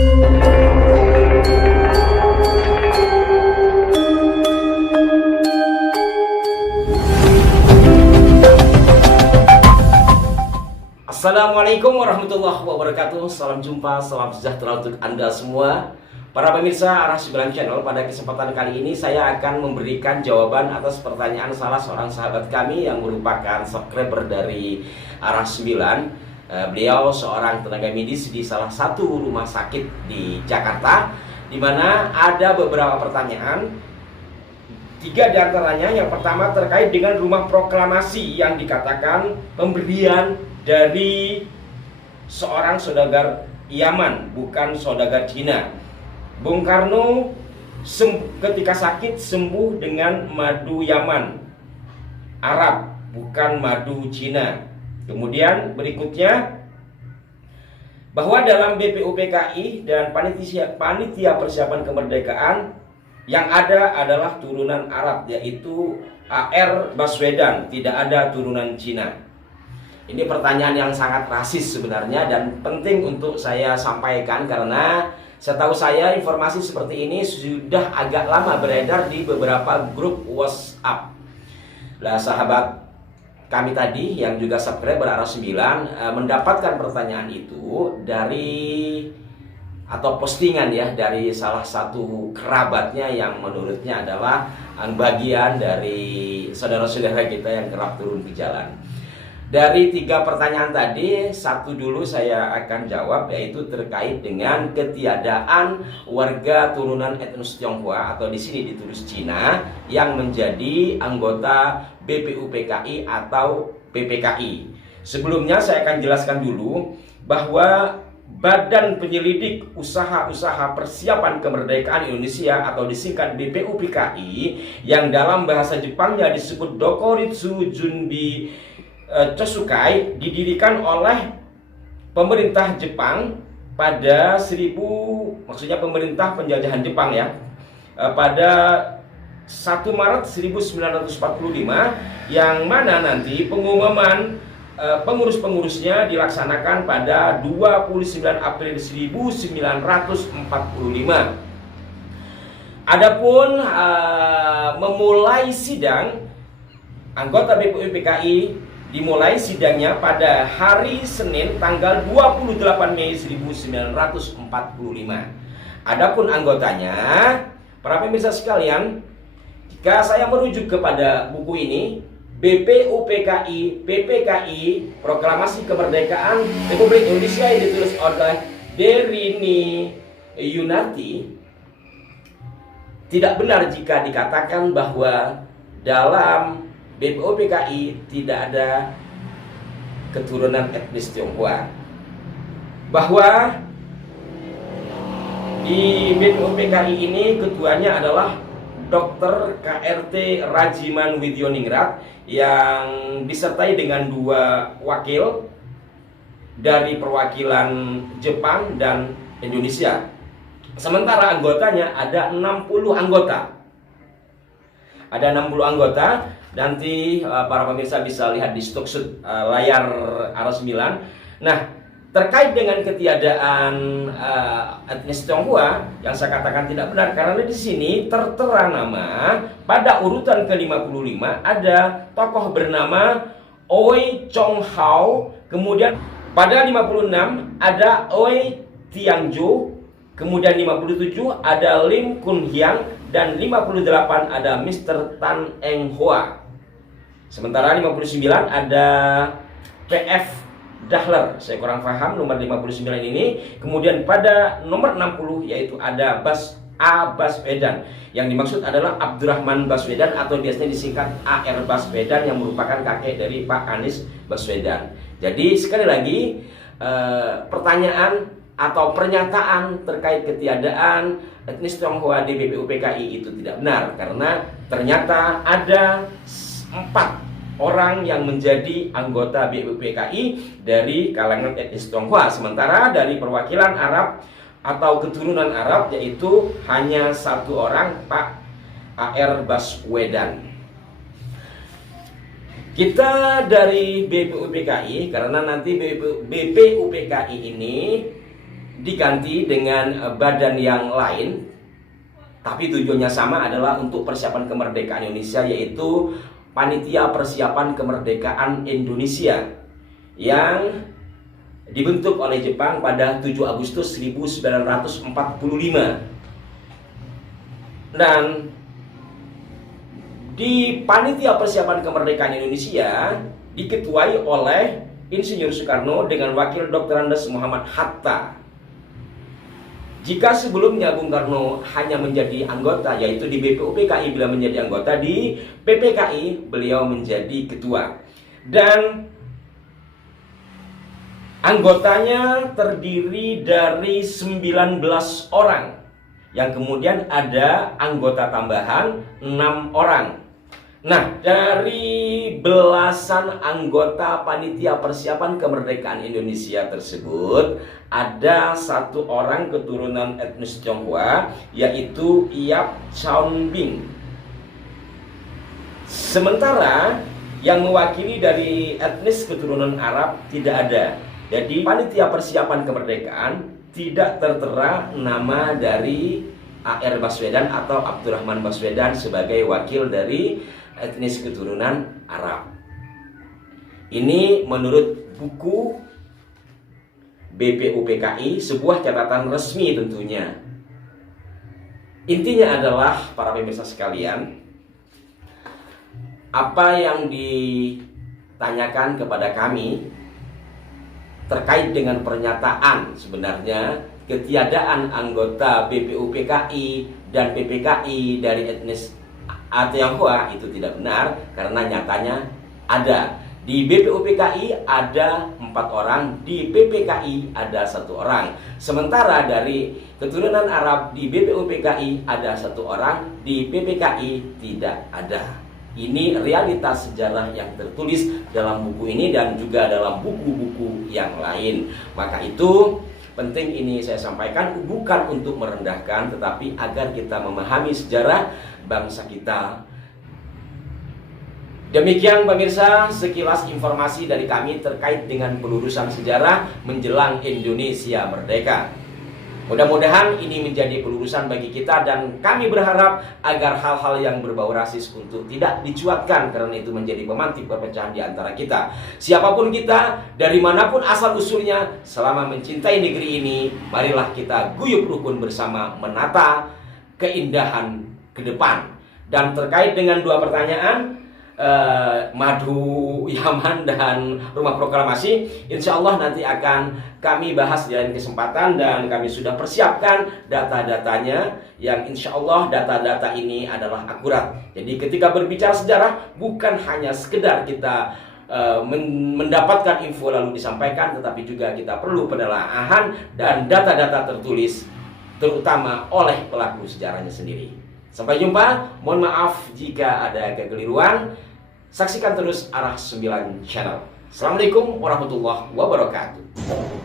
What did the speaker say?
Assalamualaikum warahmatullahi wabarakatuh. Salam jumpa, salam sejahtera untuk Anda semua. Para pemirsa Arah 9 Channel, pada kesempatan kali ini saya akan memberikan jawaban atas pertanyaan salah seorang sahabat kami yang merupakan subscriber dari Arah 9. Beliau seorang tenaga medis di salah satu rumah sakit di Jakarta, di mana ada beberapa pertanyaan. 3 diantaranya, yang pertama terkait dengan rumah proklamasi yang dikatakan pemberian dari seorang saudagar Yaman, bukan saudagar Cina. Bung Karno ketika sakit sembuh dengan madu Yaman, Arab, bukan madu Cina. Kemudian berikutnya, bahwa dalam BPUPKI dan panitia persiapan kemerdekaan yang ada adalah turunan Arab, yaitu AR Baswedan, tidak ada turunan Cina. Ini pertanyaan yang sangat rasis sebenarnya dan penting untuk saya sampaikan, karena setahu saya informasi seperti ini sudah agak lama beredar di beberapa grup WhatsApp. Lah, sahabat kami tadi yang juga subscriber Arah 9 mendapatkan pertanyaan itu dari atau postingan ya dari salah satu kerabatnya yang menurutnya adalah bagian dari saudara-saudara kita yang kerap turun ke jalan. Dari 3 pertanyaan tadi, satu dulu saya akan jawab, yaitu terkait dengan ketiadaan warga turunan etnis Tionghoa atau di sini ditulis Cina yang menjadi anggota BPUPKI atau PPKI. Sebelumnya saya akan jelaskan dulu bahwa Badan Penyelidik Usaha-Usaha Persiapan Kemerdekaan Indonesia atau disingkat BPUPKI, yang dalam bahasa Jepangnya disebut Dokuritsu Junbi Chosukai, didirikan oleh pemerintah Jepang pada maksudnya pemerintah penjajahan Jepang ya, pada 1 Maret 1945, yang mana nanti pengumuman pengurus-pengurusnya dilaksanakan pada 29 April 1945. Adapun memulai sidang anggota BPUPKI, dimulai sidangnya pada hari Senin tanggal 28 Mei 1945. Adapun anggotanya, para pemirsa sekalian, jika saya merujuk kepada buku ini, BPUPKI, PPKI, Proklamasi Kemerdekaan Republik Indonesia yang ditulis oleh Derini Yunarti, tidak benar jika dikatakan bahwa dalam BPUPKI tidak ada keturunan etnis Tionghoa. Bahwa di BPUPKI ini ketuanya adalah Dr. KRT Rajiman Widyoningrat yang disertai dengan 2 wakil dari perwakilan Jepang dan Indonesia. Sementara anggotanya ada 60 anggota. Ada 60 anggota. Nanti para pemirsa bisa lihat di stok layar Arah 9. Nah, terkait dengan ketiadaan etnis Tionghoa yang saya katakan tidak benar, karena di sini tertera nama pada urutan ke-55 ada tokoh bernama Oi Chong Hao, kemudian pada 56 ada Oi Tiangju, kemudian 57 ada Lim Kun Hyang, dan 58 ada Mr. Tan Eng Hoa. Sementara 59 ada PF Dahler, saya kurang paham nomor 59 ini. Kemudian pada nomor 60 yaitu ada Baswedan, yang dimaksud adalah Abdurrahman Baswedan atau biasanya disingkat AR Baswedan, yang merupakan kakek dari Pak Anies Baswedan. Jadi sekali lagi, pertanyaan atau pernyataan terkait ketiadaan etnis Tionghoa di BPUPKI itu tidak benar, karena ternyata ada 4 orang yang menjadi anggota BPUPKI dari kalangan etnis Tionghoa. Sementara dari perwakilan Arab atau keturunan Arab yaitu hanya 1 orang, Pak AR Baswedan. Kita dari BPUPKI, karena nanti BPUPKI ini diganti dengan badan yang lain, tapi tujuannya sama, adalah untuk persiapan kemerdekaan Indonesia, yaitu Panitia Persiapan Kemerdekaan Indonesia yang dibentuk oleh Jepang pada 7 Agustus 1945. Dan di Panitia Persiapan Kemerdekaan Indonesia diketuai oleh Insinyur Soekarno dengan Wakil Dr. Andes Muhammad Hatta. Jika sebelumnya Bung Karno hanya menjadi anggota, yaitu di BPUPKI beliau menjadi anggota, di PPKI beliau menjadi ketua. Dan anggotanya terdiri dari 19 orang, yang kemudian ada anggota tambahan 6 orang. Nah, dari belasan anggota Panitia Persiapan Kemerdekaan Indonesia tersebut, ada 1 orang keturunan etnis Tionghoa, yaitu Yap Chaun Bing. Sementara yang mewakili dari etnis keturunan Arab tidak ada. Jadi Panitia Persiapan Kemerdekaan tidak tertera nama dari A.R. Baswedan atau Abdurrahman Baswedan sebagai wakil dari etnis keturunan Arab. Ini menurut buku BPUPKI, sebuah catatan resmi tentunya. Intinya adalah, para pemirsa sekalian, apa yang ditanyakan kepada kami terkait dengan pernyataan sebenarnya ketiadaan anggota BPUPKI dan PPKI dari etnis Tionghoa itu tidak benar, karena nyatanya ada. Di BPUPKI ada 4 orang, di PPKI ada 1 orang. Sementara dari keturunan Arab di BPUPKI ada 1 orang, di PPKI tidak ada. Ini realitas sejarah yang tertulis dalam buku ini dan juga dalam buku-buku yang lain. Maka itu penting ini saya sampaikan, bukan untuk merendahkan, tetapi agar kita memahami sejarah bangsa kita. Demikian pemirsa, sekilas informasi dari kami terkait dengan pelurusan sejarah menjelang Indonesia merdeka. Mudah-mudahan ini menjadi pelurusan bagi kita, dan kami berharap agar hal-hal yang berbau rasis untuk tidak dicuatkan, karena itu menjadi pemantik perpecahan di antara kita. Siapapun kita, dari manapun asal usulnya, selama mencintai negeri ini, marilah kita guyup rukun bersama menata keindahan ke depan. Dan terkait dengan 2 pertanyaan, Madu Yaman dan Rumah Proklamasi, insya Allah nanti akan kami bahas di lain kesempatan, dan kami sudah persiapkan data-datanya, yang insya Allah data-data ini adalah akurat. Jadi ketika berbicara sejarah, bukan hanya sekedar kita mendapatkan info lalu disampaikan, tetapi juga kita perlu penelaahan dan data-data tertulis, terutama oleh pelaku sejarahnya sendiri. Sampai jumpa, mohon maaf jika ada kekeliruan. Saksikan terus Arah 9 Channel. Assalamualaikum warahmatullahi wabarakatuh.